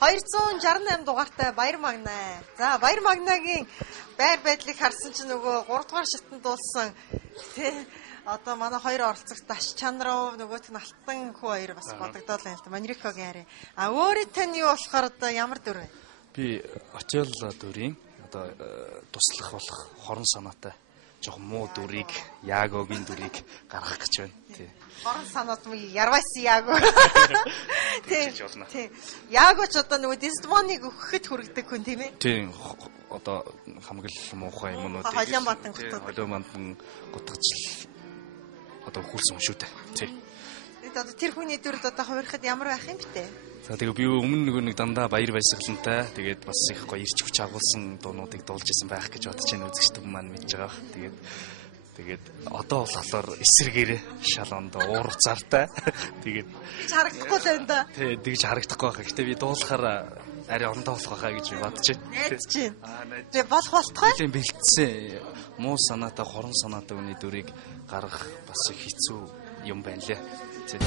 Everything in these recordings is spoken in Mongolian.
268 дугаартай Баяр Магнаа. За Баяр Магнагийн байр байдлыг харсан чинь нөгөө 3 дугаар шатанд дуулсан тий одоо манай хоёр оролцогч Даш Чанаров нөгөөх нь Алтан хүү хоёр бас бодогдоод байна л да. Манрикогийн хари. А өөрөө тань юу болохоор одоо ямар дүр вэ? Би очил дүрийн одоо туслах болох хорон санаатай жоохон муу дүрийг Ягогийн дүрийг гаргах гэж байна. Тий. Хорон санаад мыг Ярвайсан Яго. Тий. Яго ч одоо нөгөө Дисдмоныг өгөхөд хүргэдэг хүн тийм ээ? Тийм. Одоо хамгийн муухай юмнуудыг Холиомбантан гутгаж одоо хурсан юм шүү дээ. Тий. Одоо тэр хүний дүрд одоо хувирахад ямар байх юм бэ? За тэгээ би өмнө нэг дандаа баяр баясгалантай тэгээд бас их гоё ирч хүч агуулсан дуунуудыг дуулж исэн байх гэж бодож байна үзэгчдэн маань мэдж байгаа. Тэгээд одоо болохоор эсрэгээр шалонд уур уцаартай. Тэгээд гэж харагдахгүй л байна да. Тий, тэгж харагдахгүй байгаа. Гэтэ би дуулахаар арай ондоо болох байхаа гэж бодож байна. Найдаж байна. Тэгээ болох болтгой. Тийм бэлдсэн. Муу санаатай, хорон санаатай үний дүрийг гаргах бас их хэцүү юм байна лээ. Тий.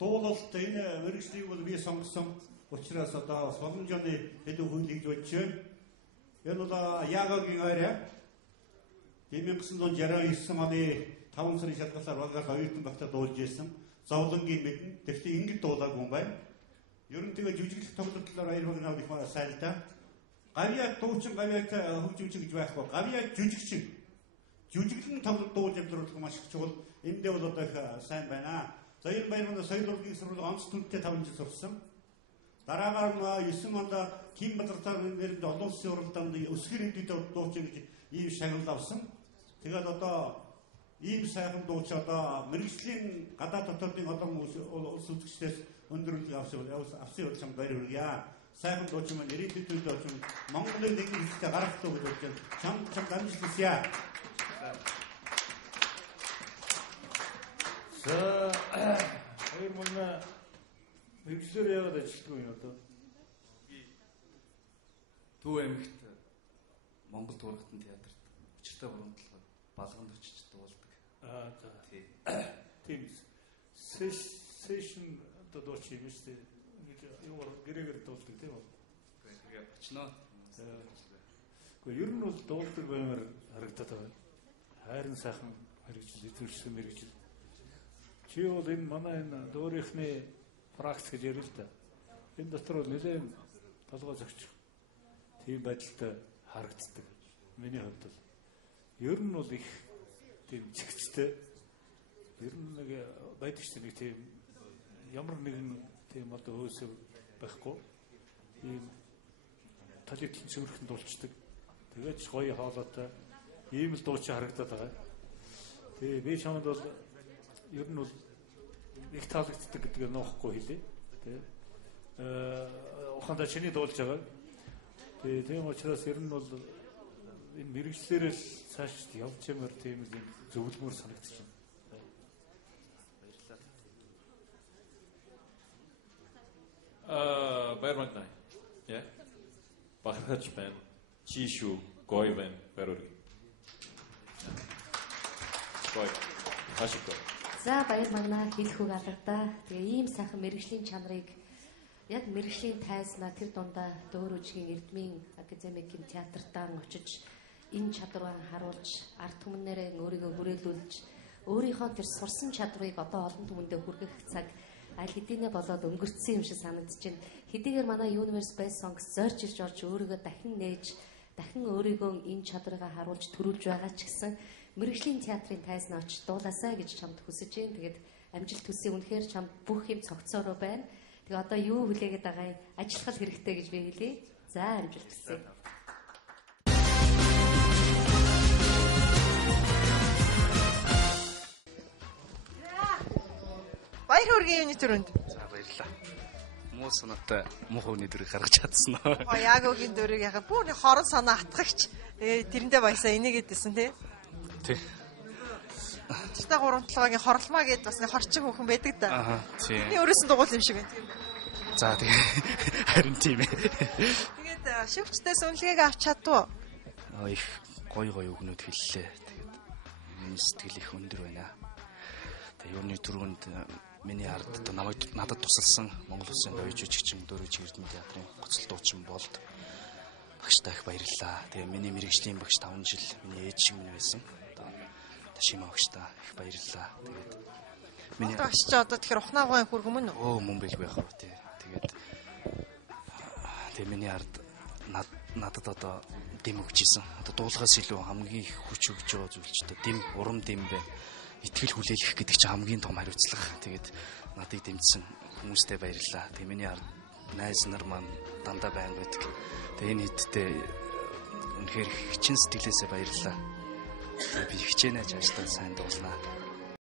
дуулалт энэ мэргэжлийг бол би сонгосон учраас одоо боломжтой хэдэн хүлээж бодож байна. Энэ бол Яагагийн орой 1969 оны 5 сарын шалгалаар Болгар оюутан багтаа дуулж ирсэн. Зовлонгийн мэдэн тэгтээ ингэж дуулаагүй юм байна. Ер нь тэгээ жүжиглэх тоглолтлоор баяр багнаа их маа сайн л да. Гавьяа дуучин гавьяатай хөгжимч гэж байхгүй. Гавьяа жүжигчин. Жүжиглэн тоглолт дуулж явуулах маш их чухал. Эндээ бол одоо их сайн байна. За энэ баяр багнаа соёл урлагийн сургууль онц түнтэй 5 жил сурсан. Дараагаар нь 9 онд Ким Бадртар нэрнд олон улсын уралдаанд өсгөр эдүүд дуучин гэж ийм шагнал авсан. Тэгээд одоо ийм сайхан дууч одоо мэрэгжлийн гадаад дотоодын олон улс үзэгчдээс өндөрлөг авсан бол чамд баяр хүргье. Сайхан дууч маань ирээдүйд дууч Монголын нэгэн хэсэгт гарах туу гэж бодож байна. Чамд амжилт хүсье. За хоёр мөн мэрэгчлэр яагаад ажилладаг юм одоо? Төв аймагт Монгол Туурхтан театрт учиртай буруутлагад балганд очиж дуулдаг. За. Тийм. Сешн одоо дууч юм шүү дээ. Юу гэрээгээр дуулдаг тийм үү? Тэгээ очноо. Гэхдээ ер нь бол дуулдаг баймаар харагдаад байна. Хайрын сайхан мэрэгжил, эзэмшсэн мэрэгжил. Чи бол энэ манай энэ дөөрийнхний практик гэж ярил л да. Энэ дотор бол нэлээд толгой зөгч тийм байдалтай харагддаг. Миний хувьд бол ер нь бол их тийм зэгцтэй. Ер нь нэг байдаг ч нэг тийм ямар нэгэн тийм одоо хөөсөв байхгүй. Ийм талиг цэвэрхэн дуулцдаг. Тэгээд ч гоё хоолойтой ийм л дуучин харагдаад байгаа. Тэгээ би чамд бол ер нь бол их таалагддаг гэдгийг нуухгүй хэлээ. Тэгээ ухаандаа чиний дуулж байгаа. Тийм учраас ер нь бол энэ мэрэгчлэрэл цааш явж юмар тийм л зөвлөмөр санагдаж байна. Баяр мандаа. Я. Бахарч байна. Чишу гой байна. Баяр. Гой. Ашигтай. За баяр магнаа хэлэх үг алгадаа. Тэгээ ийм сайхан мэрэгжлийн чанарыг яг мэрэгжлийн тайзнаа тэр дундаа Дөөрөжгийн Эрдмийн академикийн театртаа очиж энэ чадвараа харуулж ард түмнэрээ өөрийгөө хүрээлүүлж өөрийнхөө тэр сурсан чадварыг одоо олон түмэндээ хүргэх цаг аль хэдийнэ болоод өнгөрцсөн юм шиг санагдаж байна. Хэдийгээр манай Universe Best Songs зорж ирж орж өөрийгөө дахин нээж дахин өөрийгөө энэ чадварыг харуулж төрүүлж байгаа ч гэсэн мэрэгжлийн театрын тайзнаа очиж дуулаасаа гэж чамд хүсэж байна. Тэгээд амжилт хүсье. Үнэхээр чамд бүх юм цогцоороо байна. Тэгээ одоо юу хүлээгээд байгаа юм? Ажиллах хэрэгтэй гэж би хэлье. За амжилт хүсье. Баяр хүргэе юуны төрөнд. За баярлалаа. Муу санаатай муу хөвний дөрөв гаргаж чадсан нөө. Яагагийн дөрөв яхад бүр хорон санаа атгагч. Тэрэндээ баясаа энийгээд дсэн тий. Тий. Чита гурамтлагын хорлмаа гэдээ бас нэг хорчин хүүхэн байдаг да. Аа тий. Эний өрөөс нь дугуйл юм шиг байна. За тэгээ харин тийм ээ. Тэгээд шивчтээс үнэлгээг авч чадв. Их гоё өгнөд хэллээ. Тэгээд миний сэтгэл их өндөр байна. Тэгээд юуны түрүүнд миний ард одоо надад тусалсан Монгол Улсын гоё жүжигчин Дөөрөжгийн Эрдмийн театрын гоцол дуучин болд багштай их баярлалаа. Тэгээ миний мэрэгжлийн багш 5 жил миний ээж шиг минь байсан. Одоо Шима багштай их баярлалаа. Тэгээд миний багш ч одоо тэгэхээр ухнаагаа хүргэн мөн үү? Мөн байлгүй яах вэ тий. Тэгээд миний ард надад одоо дэм өгчээсэн. Одоо дуулахаас илүү хамгийн их хүч өгж байгаа зүйл ч одоо дэм, урам дэм бэ. Итгэл хүлээлгэх гэдэг чинь хамгийн том хариуцлага. Тэгээд надыг дэмжсэн хүмүүстээ баярлалаа. Тэгээд миний ард найз нар маань дандаа байн байдаг. Тэгээд энэ хэдтэй үнэхээр чин сэтгэлээсээ баярлалаа. Тэгээд би хичээнэ ажлаа сайн дуулнаа.